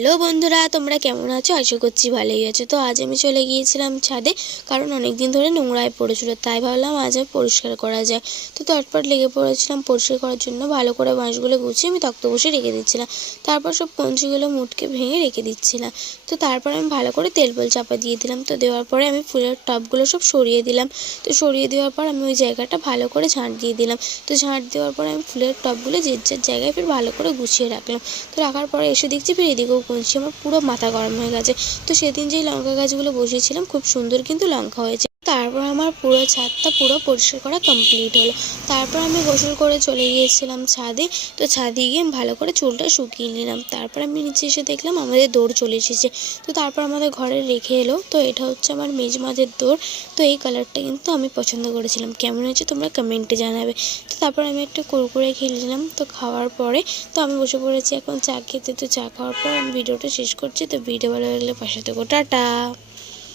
Hello বন্ধুরা, তোমরা কেমন আছো? আশা করছি ভালোই আছো। তো আজ আমি চলে গিয়েছিলাম ছাদে, কারণ অনেক দিন ধরে নোংরায় পড়েছিল, তাই ভাবলাম আজ আমি পরিষ্কার করা যায়। তো তটপট লেগে পড়েছিলাম পরিষ্কার করার জন্য। ভালো করে বাঁশগুলো গুছিয়ে আমি তক্ত বসে রেখে দিচ্ছিলাম। তারপর সব কঞ্চিগুলো মুটকে ভেঙে রেখে দিচ্ছিলাম। তো তারপর আমি ভালো করে তেল চাপা দিয়ে দিলাম। তো দেওয়ার পরে আমি ফুলের টবগুলো সব সরিয়ে দিলাম। তো সরিয়ে দেওয়ার পর আমি ওই জায়গাটা ভালো করে ঝাঁট দিয়ে দিলাম। তো ঝাঁট দেওয়ার পরে আমি ফুলের টবগুলো যে যার জায়গায় ফের ভালো করে গুছিয়ে রাখলাম। তো রাখার পরে এসে দেখছি ফের এদিকেও কঞ্চি, আমার পুরো মাথা গরম হয়ে গেছে। তো সেদিন যেই লঙ্কা গাছগুলো বসিয়েছিলাম খুব সুন্দর কিন্তু লঙ্কা হয়েছে। তারপর আমার পুরো ছাদটা পুরো পরিষ্কার করা কমপ্লিট হলো। তারপর আমি গোসল করে চলে গিয়েছিলাম ছাদে। তো ছাদে গিয়ে ভালো করে চুলটা শুকিয়ে নিলাম। তারপর আমি নিচে এসে দেখলাম আমাদের দৌড় চলে এসেছে। তো তারপর আমাদের ঘরে রেখে এলো। তো এটা হচ্ছে আমার মেজমাদের দৌড়। তো এই কালারটা কিন্তু আমি পছন্দ করেছিলাম, কেমন হয়েছে তোমরা কমেন্টে জানাবে। তো তারপর আমি একটা কুরকুরে খেয়ে নিলাম। তো খাওয়ার পরে তো আমি বসে পড়েছি এখন চা খেতে। তো চা খাওয়ার পর আমি ভিডিওটা শেষ করছি। তো ভিডিও ভালো লাগলে পাশে থেকো, টাটা।